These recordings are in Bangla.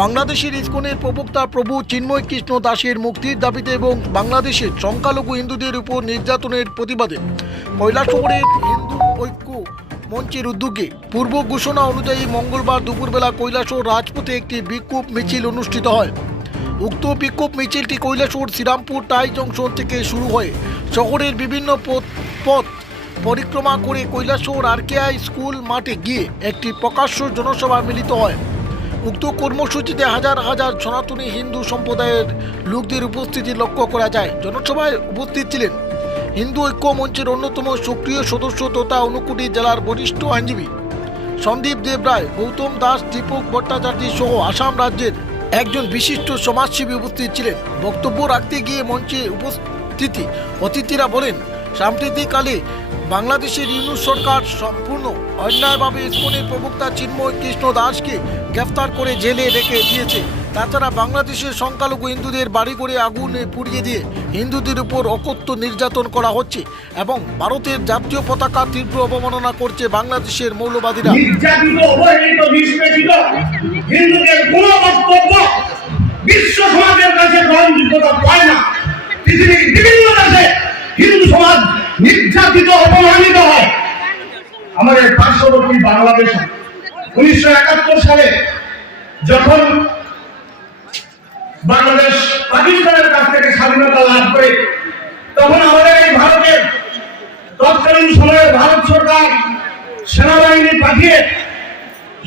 বাংলাদেশের ইসকনের প্রবক্তা প্রভু চিন্ময় কৃষ্ণ দাসের মুক্তির দাবিতে এবং বাংলাদেশের সংখ্যালঘু হিন্দুদের উপর নির্যাতনের প্রতিবাদে কৈলাসহরের হিন্দু ঐক্য মঞ্চের উদ্যোগে পূর্ব ঘোষণা অনুযায়ী মঙ্গলবার দুপুরবেলা কৈলাসহর রাজপথে একটি বিক্ষোভ মিছিল অনুষ্ঠিত হয়। উক্ত বিক্ষোভ মিছিলটি কৈলাসহর শ্রীরামপুর টাই জংশন থেকে শুরু হয়ে শহরের বিভিন্ন পথ পরিক্রমা করে কৈলাসহর আরকেআই স্কুল মাঠে গিয়ে একটি প্রকাশ্য জনসভা মিলিত হয়। উক্ত কর্মসূচিতে হাজার হাজার সনাতনী হিন্দু সম্প্রদায়ের লোকদের উপস্থিতি লক্ষ্য করা যায়। জনসভায় উপস্থিত ছিলেন হিন্দু ঐক্য মঞ্চের অন্যতম সক্রিয় সদস্য তথা ঊনকোটি জেলার বরিষ্ঠ আইনজীবী সন্দীপ দেব রায়, গৌতম দাস, দীপক ভট্টাচার্য সহ আসাম রাজ্যের একজন বিশিষ্ট সমাজসেবী উপস্থিত ছিলেন। বক্তব্য রাখতে গিয়ে মঞ্চে উপস্থিত অতিথিরা বলেন, সাম্প্রতিককালে বাংলাদেশের ইউনূস সরকার সম্পূর্ণ অন্যায়ভাবে ইসকনের প্রবক্তা চিন্ময় কৃষ্ণ দাসকে গ্রেফতার করে জেলে রেখে দিয়েছে। তাছাড়া বাংলাদেশের সংখ্যালঘু হিন্দুদের বাড়িঘরে আগুনে পুড়িয়ে দিয়ে হিন্দুদের উপর অকথ্য নির্যাতন করা হচ্ছে এবং ভারতের জাতীয় পতাকা তীব্র অবমাননা করছে বাংলাদেশের মৌলবাদীরা। হিন্দুদের কোনো বক্তব্য বিশ্ব সমাজের কাছে গ্রহণযোগ্যতা পায় না। পৃথিবীর বিভিন্ন দেশে হিন্দু সমাজ নির্যাতিত অপমানিত হয়। আমাদের পার্শ্ববর্তী বাংলাদেশ 1971 সালে যখন বাংলাদেশ পাকিস্তানের কাছ থেকে স্বাধীনতা লাভ করে, তখন আমাদের এই ভারতের তৎকালীন সময়ের ভারত সরকার সেনাবাহিনী পাঠিয়ে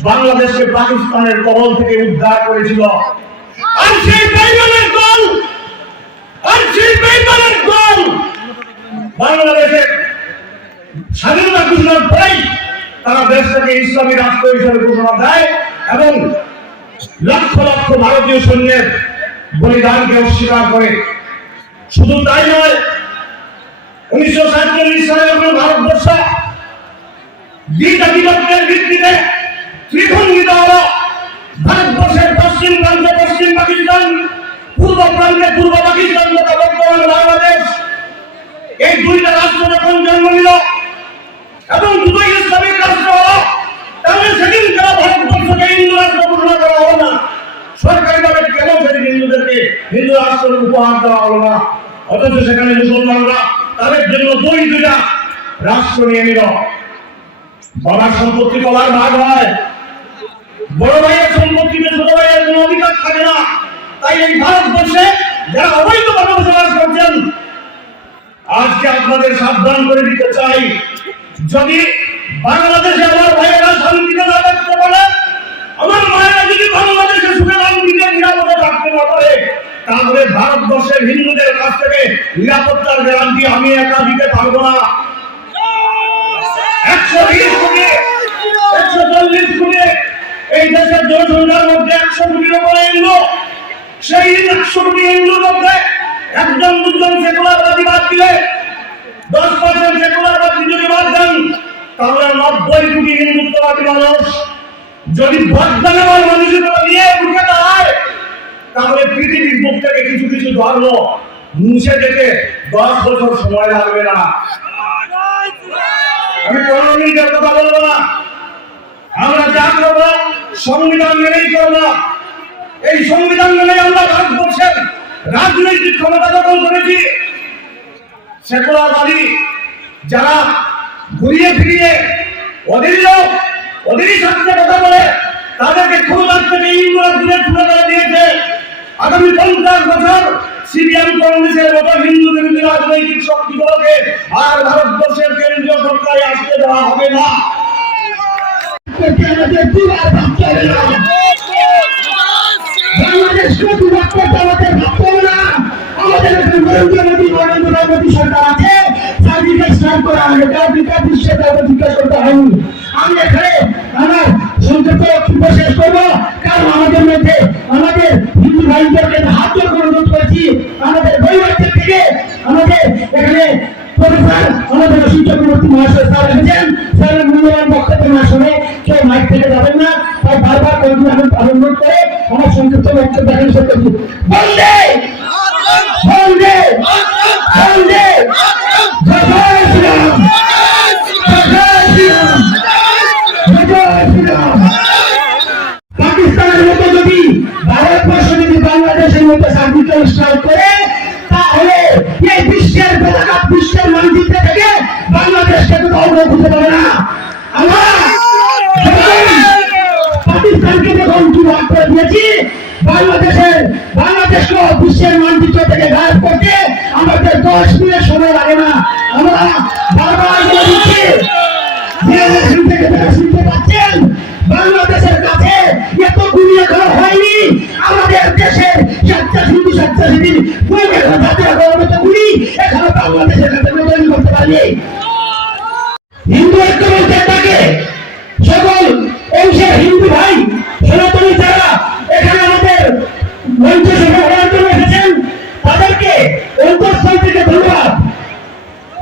বাংলাদেশকে পাকিস্তানের কবল থেকে উদ্ধার করেছিল। আর সেই বেঈমানের দল বাংলাদেশের স্বাধীনতা ঘোষণার পরেই তারা দেশটাকে ইসলামী রাষ্ট্র হিসেবে ঘোষণা দেয় এবং লক্ষ লক্ষ ভারতীয় সৈন্যের বলিদানকে অস্বীকার করে। শুধু তাই নয়, 1947 সালে যখন ভারতবর্ষ দ্বিজাতিত্বের ভিত্তিতে ত্রিখণ্ডিত হলো, ভারতবর্ষের পশ্চিম প্রান্তে পশ্চিম পাকিস্তান, পূর্ব প্রান্তে পূর্ব পাকিস্তান তথা বর্তমান বাংলাদেশ, এই দুইটা রাষ্ট্র যখন জন্ম নিল এবং দুটোই ইসলামিক রাষ্ট্র হলো, তাহলে সেদিন কেন ভারতবর্ষকে হিন্দু রাষ্ট্র ঘোষণা করা হলো না? সরকারিভাবে কেন সেদিন হিন্দুদেরকে হিন্দু রাষ্ট্রের উপহার দেওয়া হলো না? অথচ সেখানে মুসলমানরা তাদের জন্য দুইটা রাষ্ট্র নিয়ে নিল। বাবার সম্পত্তি বাবার ভাগ হয়, বড় ভাইয়ের সম্পত্তিতে ছোট ভাইয়ের কোনো অধিকার থাকে না। তাই এই ভারতবর্ষে যারা অবৈধভাবে বসবাস করছেন, আজকে আপনাদের সাবধান করে দিতে চাই, যদি বাংলাদেশে আমার ভাইয়েরা শান্তিতে না থাকতে পারে, আমার মায়েরা যদি বাংলাদেশে সুখে শান্তিতে নিরাপদে থাকতে না পারে, তাহলে ভারতবর্ষের হিন্দুদের কাছ থেকে নিরাপত্তার গ্যারান্টি আমি একা দিতে পারবো না। 120 কোটি 140 কোটি এই দেশের জনসংখ্যার মধ্যে 100 কোটির উপরে হিন্দু। সেই 100 কোটি হিন্দুর মধ্যে একজন দুজন সেকুলারবাদী বাদ দিলে, 10% সেকুলারবাদী যদি বাদ দেন, তাহলে 90 কোটি হিন্দুত্ববাদী মানুষ যদি বদনামের মানসিকতা নিয়ে উঠে দাঁড়ায়, তাহলে পৃথিবীর বুক থেকে কিছু কিছু ধর্ম মুছে যেতে 10 বছর সময় লাগবে না। আমি 15 মিনিটের কথা বলবো না। আমরা যা করবো সংবিধান মেনেই করবো। এই সংবিধান মেনে আমরা ভারতবর্ষের রাজনৈতিক ক্ষমতা দখল করেছি। সেকুলারবাদী যারা ঘুরিয়ে ফিরিয়ে ওদেরই লোক, ওদেরই সাথে কথা বলে, তাদেরকে ক্ষমতার থেকে ইন্দুরা দূরে তুলে দেওয়া দিয়েছে। আগামী 50 বছর সিপিএম কংগ্রেসের মতো হিন্দু বিরোধী রাজনৈতিক শক্তিগুলোকে আর ভারতবর্ষের কেন্দ্রীয় সরকারে আসতে দেওয়া হবে না। আমি এখানে আমার সংক্ষিপ্ত বক্তব্য শেষ করবো, কারণ আমাদের মধ্যে আমাদের হিন্দু ভাইদেরকে হাত জোর করে অনুরোধ করেছি, আমাদের পরিবারদের থেকে আমাদের এখানে প্রফেসর আমাদের অসীম চক্রবর্তী মহাশয় স্যার এসেছেন। স্যারের মূল্যবান বক্তব্য না শুনে কেউ মাইক থেকে যাবেন না। তাই বারবার অনুরোধ করে আমার সংক্ষিপ্ত বক্তব্য এখানে শেষ করছি। বন্দে বন্দে বন্দে জয় শ্রীরাম, জয় শ্রীরাম, জয় শ্রীরাম। পাকিস্তানের মতো যদি ইনস্টল করে, তাহলে এই বিশ্বের বেদাঘাত বিশ্বের মানচিত্র থেকে বাংলাদেশকে তো কাউকে খুঁজে পাবে না। আমরা পাকিস্তানকে যখন কি ভাগ করে দিয়েছি, বাংলাদেশকে বিশ্বের মানচিত্র থেকে গায়েব করতে আমাদের 10 মিনিট সময় লাগে না। আমরা বারবার বলে দিচ্ছি, শুনতে পাচ্ছেন, বাংলাদেশের কাছে এত গুলি এখনো হয়নি। আমাদের দেশের স্বেচ্ছাসেবী গুলি এখনো বাংলাদেশের কাছে তৈরি করতে পারেনি। হিন্দু ঐক্য বলতে তাকে সকল অংশের হিন্দু ভাই সনাতনী যারা এখানে আমাদের মঞ্চ সভা করার জন্য এসেছেন, তাদেরকে অন্তঃস্থল থেকে ধন্যবাদ।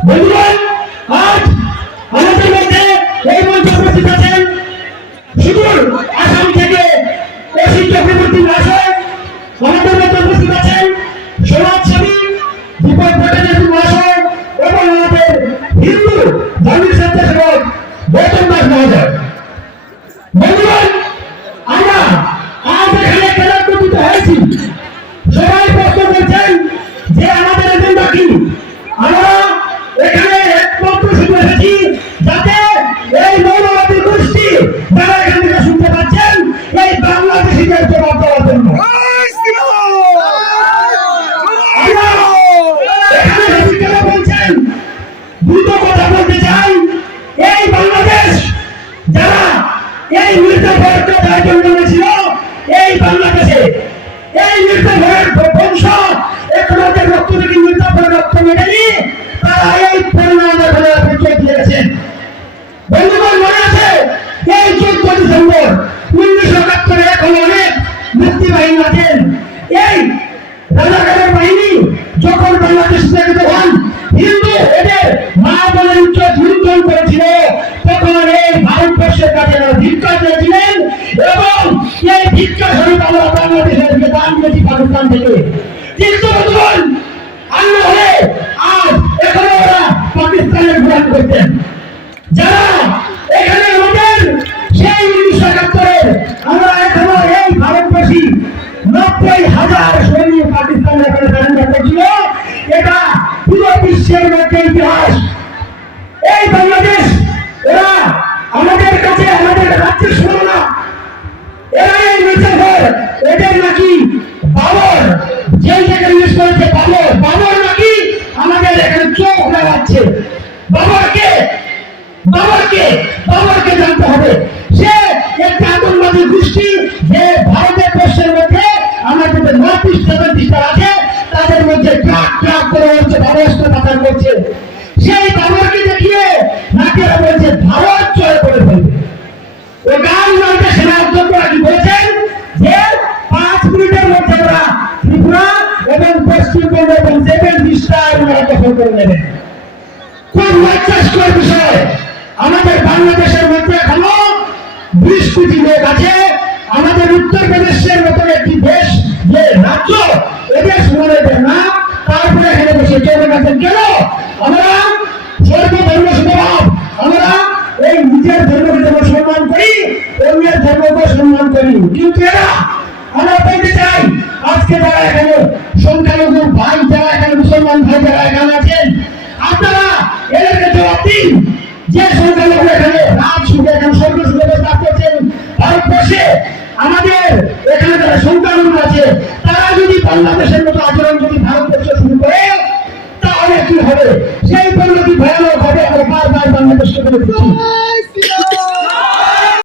বন্ধুগণ, আজ আমাদের মধ্যে এই মঞ্চে উপস্থিত আছেন সুদূর আসাম থেকে এসি চক্রবর্তী মহাশয়, আমাদের মধ্যে উপস্থিত আছেন সমাজসেবী দীপক ভট্টাচার্য মহাশয় এবং আমাদের হিন্দু ধর্মীয় স্বেচ্ছাসেবক গৌতম দাস মহাশয়। বন্ধুগণ, আমরা আজ এখানে কেন একত্রিত হয়েছি? সবাই প্রশ্ন করছেন যে আমাদের এজেন্ডা কি? আমরা এখানে একমাত্র শুধু এসেছি যাতে এই মৌলবাদী গোষ্ঠী যারা এখান থেকে শুনতে পাচ্ছেন, এই বাংলাদেশিদের জবাব দেওয়ার জন্য। এখানে কেন বলছেন? দ্রুত কথা বলতে চাই, এই বাংলাদেশ যারা এই মির্জাফরকে আয়োজন করেছিল, এই বাংলাদেশে এই মির্জাফরের বংশ একমাত্র রক্ত থেকে মির্জাফরের রক্ত মেটেনি, তারা এই পরিণামের পরিচয় দিয়েছেন। বন্ধুগণ, মনে আছে এই 14 ডিসেম্বর 1971 এখন অনেক মুক্তি বাহিনী আছেন। এই রাজাকারের বাহিনী যখন বাংলাদেশ থেকে তখন হিন্দু এদের মা বোনের উচ্চত লুণ্ঠন করেছিল, তখন এই ভারতবর্ষের কাছে ভিক্ষা চেয়েছিলেন এবং এই ভিক্ষা স্বরূপ আমরা বাংলাদেশের দান দিয়েছি পাকিস্তান থেকে। কিন্তু বন্ধুগণ, আল্লাহ হলে আজ এখনো ওরা পাকিস্তানের গুলাম করতেন। যারা এখানে আমাদের সেই 1971 আমরা এখনো এই ভারতবর্ষী 90,000 সৈনিক পাকিস্তানের এখানে সারেন্ডার করছিল। এটা পুরো বিশ্বের মধ্যে ইতিহাস। এই বাংলাদেশ এরা আমাদের কাছে আমাদের রাজ্যের শোনো না, এরা এই মির্জাফর এদের নাকি বাবর জেল থেকে রিলিজ করেছে। বাবর নাকি আমাদের এখানে চোখ লাগাচ্ছে। বাবরকে জানতে হবে, সে একটা আতঙ্কবাদী গোষ্ঠী যে ভারতের দেশের মধ্যে আমাদের নর্থ ইস্ট 7 আছে, তাদের মধ্যে ট্রাক করে হচ্ছে ব্যবস্থা পাচার করছে। সেই বাবরকে দেখিয়ে নাকি বলছে ভারত জয় করে ফেলবে। ও গান নয়টা সেনা অধ্যক্ষরা কি বলেছেন যে 5 মিনিটের মধ্যে ওরা ত্রিপুরা এবং পশ্চিমবঙ্গ এবং 7 ওরা দখল করে নেবে। কোন লজ্জাস্কর বিষয়! আমাদের বাংলাদেশের মধ্যে এখনো 20 কোটি লোক আছে। আমাদের উত্তরপ্রদেশের মতন একটি দেশ, যে রাজ্য, এদের শুনে দেন না, তারপরে এখানে বসে চলে গেছেন কেন? আমরা সর্বধর্ম সমভাব, আমরা এই নিজের ধর্মকে যেমন সম্মান করি, অন্যের ধর্মকে সম্মান করি। কিন্তু এরা, আমরা বলতে চাই, আজকে যারা এখানে সংখ্যালঘু ভাই, যারা এখানে মুসলমান ভাই যারা এখানে আছেন, আপনারা এদেরকে জবাব দিন যে সংখ্যালঘু এখানে রাত সুখে এখানে স্বর্গ সুখে বাস করছেন ভারতবর্ষে, আমাদের এখানে যারা সংখ্যালঘু আছে তারা যদি বাংলাদেশের মতো আচরণ যদি ভারতবর্ষে শুরু করে, তাহলে কি হবে? সেই পরিণতি ভয়ানক হবে। আমরা বারবার বাংলাদেশকে বলে দিচ্ছি।